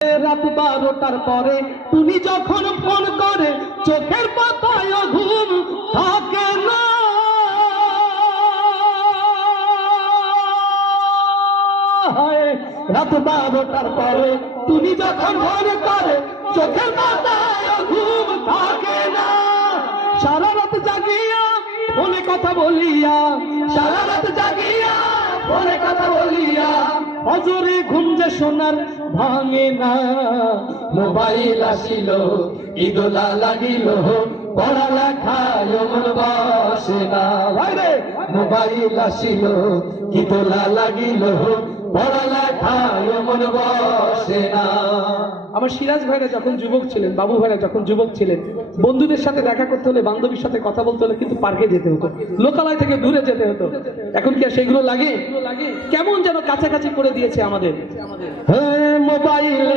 রাত 12টার পরে তুমি যখন ফোন করে চোখের পাতায় ঘুম থাকে না। রাত 12টার পরে তুমি যখন ফোন করে চোখের পাতায় ঘুম থাকে না। সারা রাত জাগিয়া ফোনে কথা বলিয়া, সারা রাত জাগিয়া ফোনে কথা বলিয়া ফজরে ঘুম যে সোনার ভাঙে না। মোবাইল আসিল ইদোলা লাগিল পড়ালেখায় মন বসে না। ভাইরে মোবাইল আসিল ইদোলা লাগিল পড়ালেখায় মন বসে না। আমার সিরাজ ভাইরা যখন যুবক ছিলেন, বাবু ভাইরা যখন যুবক ছিলেন, বন্ধুদের সাথে দেখা করতে হলে, বান্ধবীর সাথে কথা বলতে হলে কিন্তু পার্কে যেতে হতো, লোকালয় থেকে দূরে যেতে হতো। এখন কি আর সেগুলো লাগে? কেমন যেন কাছাকাছি করে দিয়েছে আমাদের। হ্যাঁ, মোবাইলে